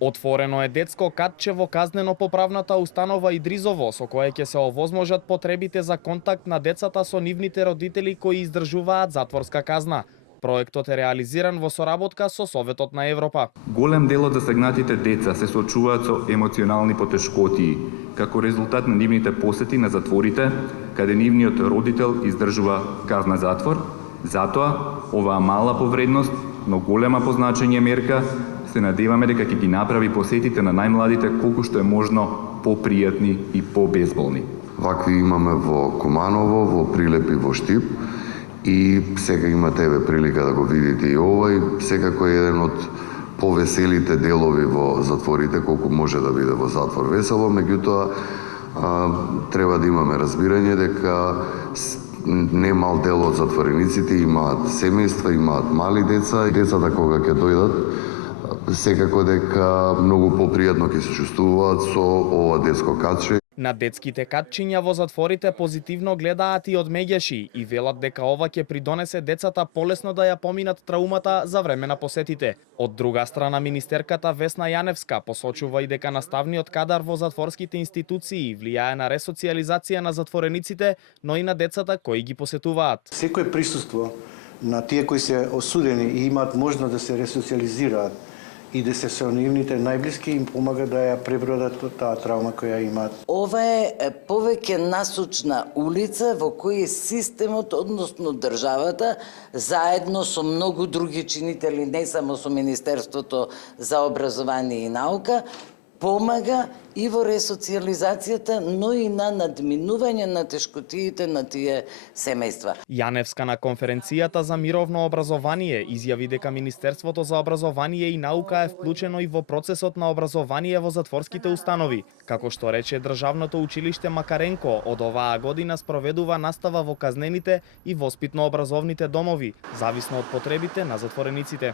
Отворено е детско катче во казнено-поправната установа Идризово, со кое ќе се овозможат потребите за контакт на децата со нивните родители кои издржуваат затворска казна. Проектот е реализиран во соработка со Советот на Европа. Голем дел од засегнатите деца се соочуваат со емоционални потешкотии, како резултат на нивните посети на затворите, каде нивниот родител издржува казна затвор. Затоа, оваа мала по вредност, но голема по значење мерка, се надеваме дека ќе ги направи посетите на најмладите колку што е можно попријатни и побезболни. Вакви имаме во Куманово, во Прилеп и во Штип, и сега имате прилика да го видите и овој, секако е еден од повеселите делови во затворите, колку може да биде во затвор весело, меѓутоа треба да имаме разбирање дека немал дел од затворениците имаат семејства, имаат мали деца, и децата кога ќе дојдат секако дека многу попријатно ќе се чувствуваат со ова детско катче. На детските катчиња во затворите позитивно гледаат и одмеѓаши и велат дека ова ќе придонесе децата полесно да ја поминат траумата за време на посетите. Од друга страна, министерката Весна Јаневска посочува и дека наставниот кадар во затворските институции влијае на ресоциализација на затворениците, но и на децата кои ги посетуваат. Секој присуство на тие кои се осудени и имаат можност да се ресоциализираат и да се со нивните најблиски им помага да ја пребродат таа травма која имаат. Ова е повеќе насочна улица во која системот, односно државата, заедно со многу други чинители, не само со Министерството за образование и наука, помага и во ресоциализацијата, но и на надминување на тешкотиите на тие семејства. Јаневска на конференцијата за мировно образование изјави дека Министерството за образование и наука е вклучено и во процесот на образование во затворските установи. Како што рече Државното училиште Макаренко, од оваа година спроведува настава во казнените и воспитно-образовните домови, зависно од потребите на затворениците.